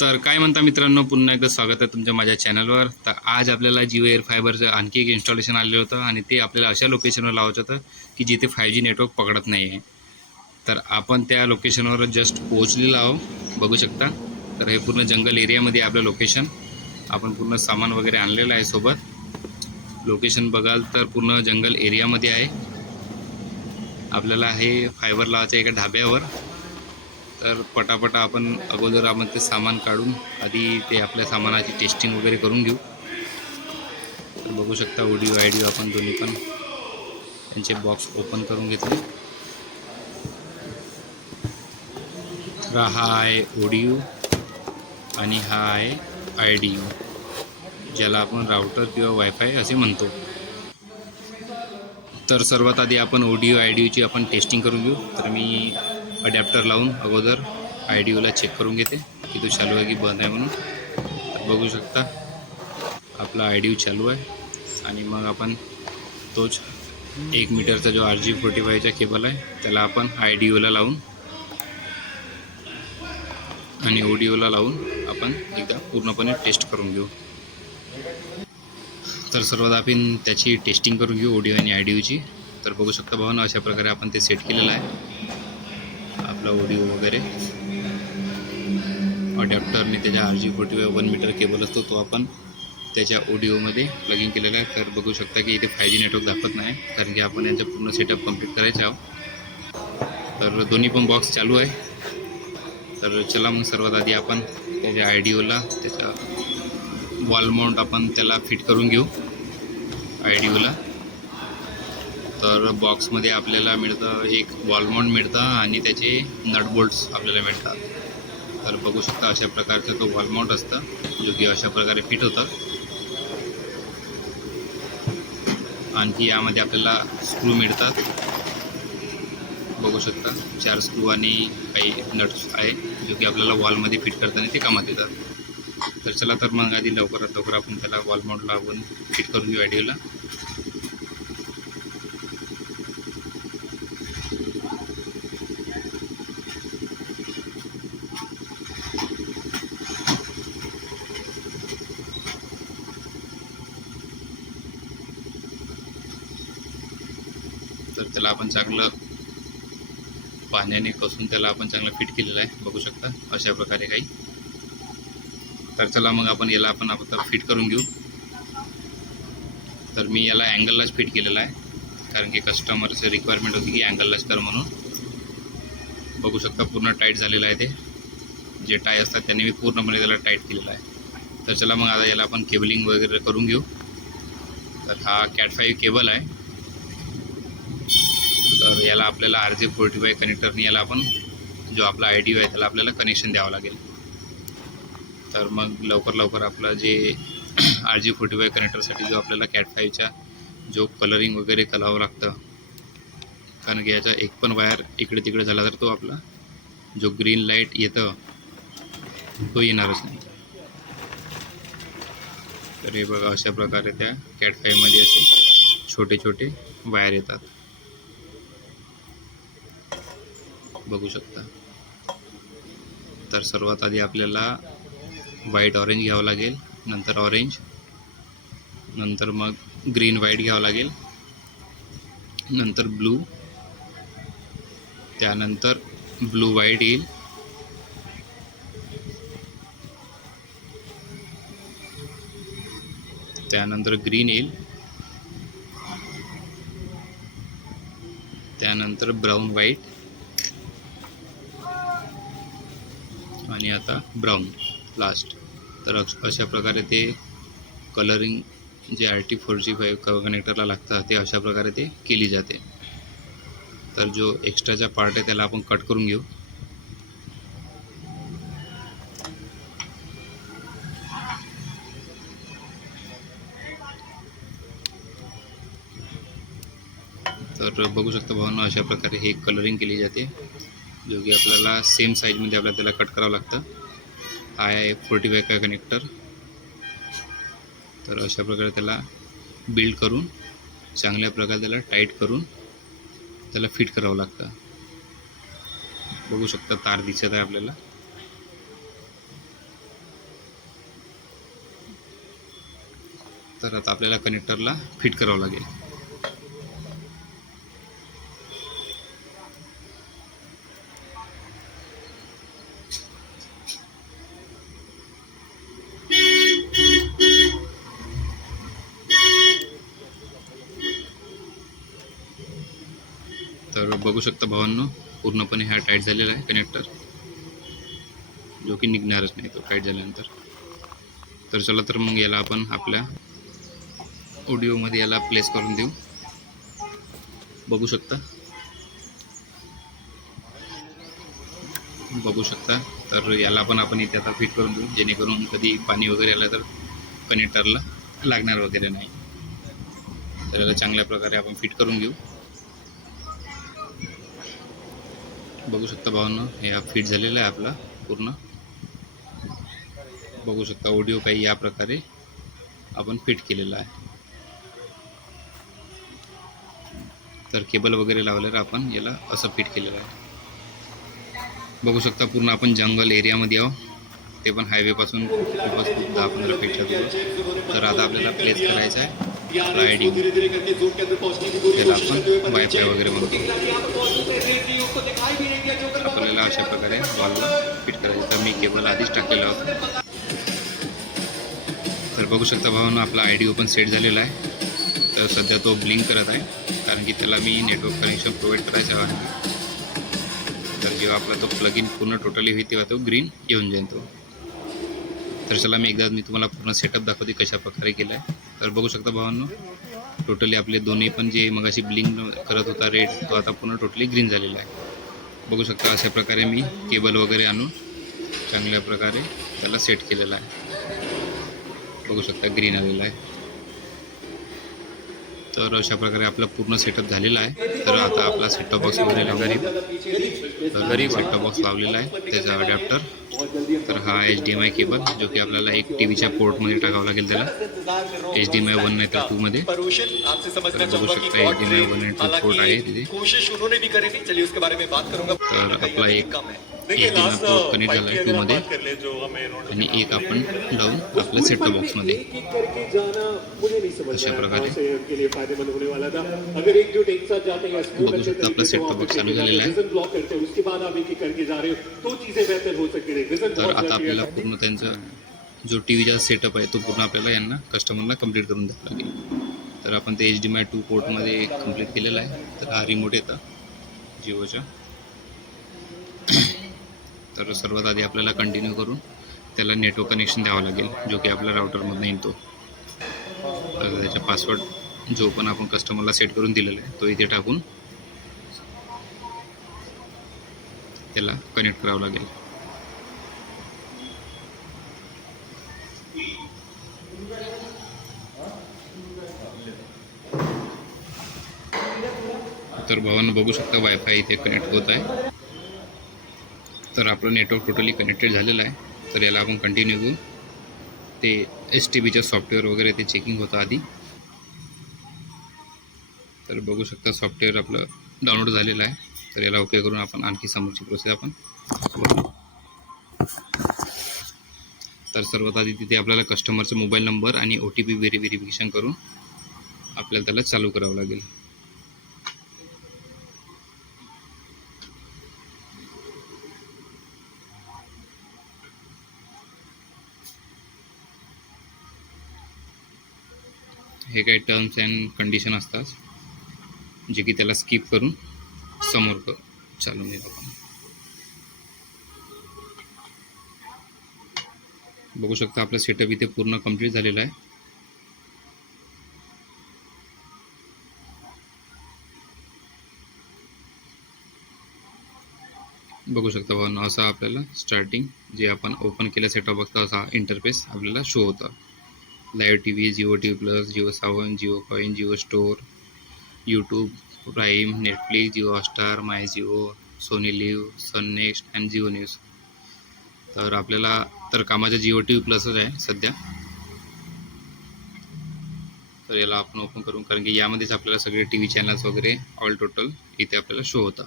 तर काय म्हणता मित्रांनो पुन्हा एकदा स्वागत आहे तुमच्या माझ्या चॅनलवर तर आज आपल्याला जिओ एअर फायबरचं आणखी एक इन्स्टॉलेशन आलेलं होतं आणि ते आपल्याला अशा लोकेशनवर लावायचं होतं की जिथे फाय जी नेटवर्क पकडत नाही आहे तर आपण त्या लोकेशनवर जस्ट पोहोचलेलो आहो बघू शकता. तर हे पूर्ण जंगल एरियामध्ये आहे आपलं लोकेशन आपण पूर्ण सामान वगैरे आणलेलं आहे सोबत. लोकेशन बघाल तर पूर्ण जंगल एरियामध्ये आहे. आपल्याला हे फायबर लावायचं आहे एका ढाब्यावर. तर पटापटा आपण अगोदर आपण ते सामान काढून आधी ते आपल्या सामानाची टेस्टिंग वगैरे करून घेऊ. तर बघू शकता ओडिओ आयडिओ आपण दोन्ही पण. त्यांचे बॉक्स ओपन करून घेतले. तर हा आहे ओडिओ आणि हा आहे आय डी यू ज्याला आपण राउटर किंवा वायफाय असे म्हणतो. तर सर्वात आधी आपण ओडिओ आय डी यूची आपण टेस्टिंग करून घेऊ. तर मी अडॅप्टर लावून अगोदर आय डी ओला चेक करून घेते की तो चालू आहे की बंद आहे म्हणून. तर बघू शकता आपला आय डी यू चालू आहे आणि मग आपण तोच एक मीटरचा जो आर जी फोर्टी फायचा केबल आहे त्याला आपण आय डी ओला लावून आणि ओडिओला लावून आपण एकदा पूर्णपणे टेस्ट करून घेऊ. तर सर्वात आपण त्याची टेस्टिंग करून घेऊ ओडिओ आणि आय डी यूची तर बघू शकता भावना अशा प्रकारे आपण ते सेट केलेलं आहे. आपला ओडिओ वगैरे. अडॅप्टरने त्याच्या R G forty one metre cable असतो तो आपण त्याच्या ओडिओमध्ये प्लगिंग केलेला आहे. तर बघू शकता की इथे फाय जी नेटवर्क दाखवत नाही कारण की आपण यांचं पूर्ण सेटअप कंप्लीट करायचं आहोत. तर दोन्ही पण बॉक्स चालू आहे. तर चला मग सर्वात आधी आपण त्याच्या आय डी ओला त्याच्या वॉल माउंट आपण त्याला फिट करून घेऊ. आय डी ओला तर बॉक्समध्ये आपल्याला मिळतं एक वॉलमॉन्ट मिळतं आणि त्याचे नट बोल्ट्स आपल्याला मिळतात. तर बघू शकता अशा प्रकारचा तो वॉलमॉन्ट असतं जो की अशा प्रकारे फिट होतं. आणखी यामध्ये आपल्याला स्क्रू मिळतात. बघू शकता चार स्क्रू आणि काही नट्स आहे जो की आपल्याला वॉलमध्ये फिट करताना ते कामात येतात. तर चला तर मग आधी लवकरात लवकर आपण त्याला वॉलमॉन्ट लावून फिट करून घेऊ व्हिडिओला त्याला आपण चांगलं पाण्याने कसून त्याला आपण चांगलं फिट केलेलं आहे बघू शकता. अशा प्रकारे काही. तर चला मग आपण याला आपण आता फिट करून घेऊ. तर मी याला अँगललाच फिट केलेला आहे. कारण की कस्टमरचं रिक्वायरमेंट होती की अँगललाच कर म्हणून. बघू शकता पूर्ण टाईट झालेलं आहे ते. जे टाय असतात त्यांनी मी पूर्णपणे त्याला टाईट केलेलं आहे. तर चला मग आता याला आपण केबलिंग वगैरे करून घेऊ. तर हा कॅट फाईव्ह केबल आहे. याला आपल्याला आर जे फोर्टी फाय कनेक्टरने याला आपण जो आपला आय डी आहे त्याला आपल्याला कनेक्शन द्यावं लागेल. तर मग लवकर लवकर आपला जे आर जी फोर्टी फाय कनेक्टरसाठी जो आपल्याला कॅट फाईव्हच्या जो कलरिंग वगैरे करावं लागतं कारण की याचा एक पण वायर इकडे तिकडे झाला तर तो आपला जो ग्रीन लाइट येतं तो येणारच नाही. तर हे बघा अशा प्रकारे त्या कॅट फाईव्हमध्ये असे छोटे छोटे वायर येतात. बघू शकता. तर सर्वात आधी आपल्याला व्हाईट ऑरेंज घ्यावं लागेल नंतर ऑरेंज नंतर मग ग्रीन व्हाईट घ्यावं लागेल नंतर ब्लू त्यानंतर ब्लू व्हाईट येईल. त्यानंतर ग्रीन येईल. त्यानंतर ब्राऊन व्हाईट आणि आता ब्राऊन लास्ट तर अशा प्रकारे ते कलरिंग जे R T four G five कनेक्टरला लागतं ते अशा प्रकारे ते केली जाते. तर जो एक्स्ट्राचा पार्ट आहे त्याला आपण कट करून घेऊ. तर बघू शकता भावना अशा प्रकारे हे कलरिंग केली जाते. जो की आपल्याला सेम साईजमध्ये आपल्याला त्याला कट करावं लागतं. हा आहे फोर्टी फाय का कनेक्टर तर अशा प्रकारे त्याला बिल्ड करून चांगल्या प्रकारे त्याला टाईट करून त्याला फिट करावं लागतं. बघू शकता तार दिसत आहे आपल्याला. तर आता आपल्याला कनेक्टरला फिट करावं लागेल. बघू शकता भावांनो पूर्णपणे हा टाईट झालेला आहे कनेक्टर जो की निघणारच नाही तो टाईट झाल्यानंतर. तर चला तर मग याला आपण आपल्या ऑडिओमध्ये याला प्लेस करून देऊ. बघू शकता. बघू शकता. तर याला पण आपण इथे आता फिट करून देऊ. जेणेकरून कधी पाणी वगैरे आलं तर कनेक्टरला लागणार वगैरे नाही. तर याला चांगल्या प्रकारे आपण फिट करून घेऊ. बघू शकता भावांनो हे हा फिट झालेला आहे आपला पूर्ण. बघू शकता ऑडिओ काही या प्रकारे आपण फिट केलेला आहे. तर केबल वगैरे लावल्यावर आपण याला असं फिट केलेलं आहे. बघू शकता पूर्ण आपण जंगल एरियामध्ये आहो ते पण हायवेपासून खूपच खूप दहा पंधरा फीटच्या दूर. तर आता आपल्याला प्लेस करायचा आहे. आपला त्याला आपण वायफाय वगैरे म्हणतो. आपल्याला अशा प्रकारे बॉलला फिट करायचं. तर मी केबल आधीच टाकलेला होतं तर बघू शकता भावानं आपला आय डी ओपन सेट झालेला आहे. तर सध्या तो ब्लिंक करत आहे. कारण की त्याला मी नेटवर्क कनेक्शन प्रोव्हाइड करायचं आहे. तर जेव्हा आपला तो प्लग इन पूर्ण टोटली होईल तेव्हा तो ग्रीन येऊन जाईल तो. तर चला मी एकदा मी तुम्हाला पूर्ण सेटअप दाखवते कशा प्रकारे केला आहे तर बघू शकता भावांनो टोटली आपले दोन्ही पण जे मगाशी ब्लिंग करत होता रेड तो आता पूर्ण टोटली ग्रीन झालेला आहे. बघू शकता अशा प्रकारे मी केबल वगैरे आणून चांगल्या प्रकारे त्याला सेट केलेला आहे. बघू शकता ग्रीन आलेला आहे. तर अशा प्रकारे आपला पूर्ण सेटअप झालेला आहे. तर आता आपला सेटअप बॉक्स वगैरे गरीब. तर गरीब सेटअप बॉक्स लावलेला आहे. त्याचा अडॅप्टर तर हा H D M I cable जो की आपल्याला एक टी व्हीच्या पोर्टमध्ये टाकावं लागेल त्याला. H D M I one नाही तर टूमध्ये बघू शकता कौन HDMI थे 1 and 2 पोर्ट आहे तिथे. तर आपला ना एक HDMI लास्ट पोर्ट कनेक्ट झाला टूमध्ये आणि एक आपण लावून आपल्या सेटअप बॉक्समध्ये एक एक अशा प्रकारे. एक हैं बघू शकता आपला top box चालू झालेला आहे. हैं उसके बाद आप एक एक करके जा रहे हो तो चीजें बेहतर हो सकती है। विजन तर आता आपल्याला पूर्ण त्यांचं जो टी व्हीचा सेटअप आहे तो पूर्ण आपल्याला यांना कस्टमरला कंप्लीट करून द्यावा लागेल. तर आपण ते H D M I two पोर्टमध्ये कंप्लीट केलेला आहे. तर हा रिमोट येतं जिओच्या. तर सर्वात आधी आपल्याला कंटिन्यू करून त्याला नेटवर्क कनेक्शन द्यावं लागेल जो की आपल्या राऊटरमधनं येतो. तर त्याचा पासवर्ड जो पण आपण कस्टमरला सेट करून दिलेला आहे तो इथे टाकून त्याला कनेक्ट करावं लागेल. तर भावांना बघू शकता वायफाय इथे कनेक्ट होत आहे. तर आपलं नेटवर्क टोटली कनेक्टेड झालेलं आहे. तर याला आपण कंटिन्यू घेऊ ते एस टी बीचं सॉफ्टवेअर वगैरे ते चेकिंग होतं आधी. तर बघू शकता सॉफ्टवेअर आपलं डाउनलोड झालेलं आहे. तर याला ओके करून आपण आणखी समोरची प्रोसेस आपण बघू. तर सर्वात आधी तिथे आपल्याला कस्टमरचा मोबाईल नंबर आणि ओ टी पी व्हेरी व्हेरिफिकेशन करून आपल्याला त्याला चालू करावं लागेल. हे काही टर्म्स अँड कंडिशन असतात जे की त्याला स्किप करून समोर कर चालून येतो आपण बघू शकता आपला सेटअप इथे पूर्ण कंप्लीट झालेला आहे. बघू शकता भावना असा आपल्याला स्टार्टिंग जे आपण ओपन केलं सेटअप बघता असा इंटरफेस आपल्याला शो होता. Live T V Jio T plus Jio Saavn Jio Coin Jio Store YouTube Prime Netflix Jio Hotstar My Jio Sony LIV Sun NXT and Jio News. तर आपल्याला तर कामाचा जिओ टी व्ही प्लसच आहे सध्या. तर याला आपण ओपन करून कारण की यामध्येच आपल्याला सगळे टी व्ही चॅनल्स वगैरे ऑल टोटल इथे आपल्याला शो होता.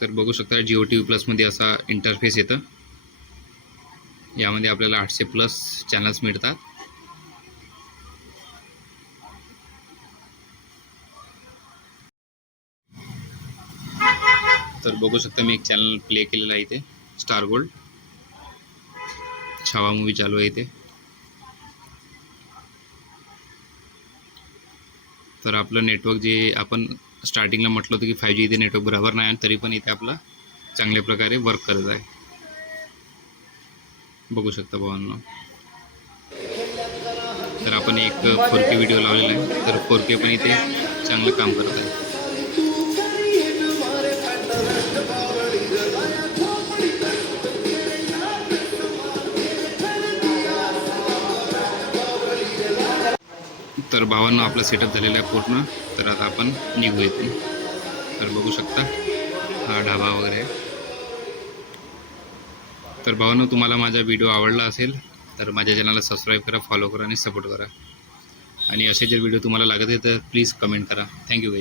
तर बघू शकता जिओ टी व्ही प्लसमध्ये असा इंटरफेस येतं. यामध्ये आपल्याला आठशे प्लस चॅनल्स मिळतात. तर बघू शकता मी एक चॅनल प्ले केलेला आहे इथे स्टार गोल्ड छावा मूवी चालू आहे इथे. तर आपलं नेटवर्क जे आपण स्टार्टिंगला म्हटलं होतं की फाईव्ह जी इथे नेटवर्क बरोबर नाही आणि तरी पण इथे आपलं चांगल्या प्रकारे वर्क करत आहे. बघू शकता भावांना. तर आपण एक फोर के व्हिडिओ लावलेला आहे. तर फोर के पण इथे चांगलं काम करत आहे. तर भावांना आपला सेटअप झालेला आहे पूर्ण. तर आता आपण निघू इथून तर बघू शकता हा ढाबा वगैरे आहे. तर भावांनो तुम्हाला माझा व्हिडिओ आवडला असेल तर माझ्या चॅनलला सबस्क्राईब करा फॉलो करा आणि सपोर्ट करा. आणि असे जर व्हिडिओ तुम्हाला लागत आहे तर प्लीज कमेंट करा. थँक्यू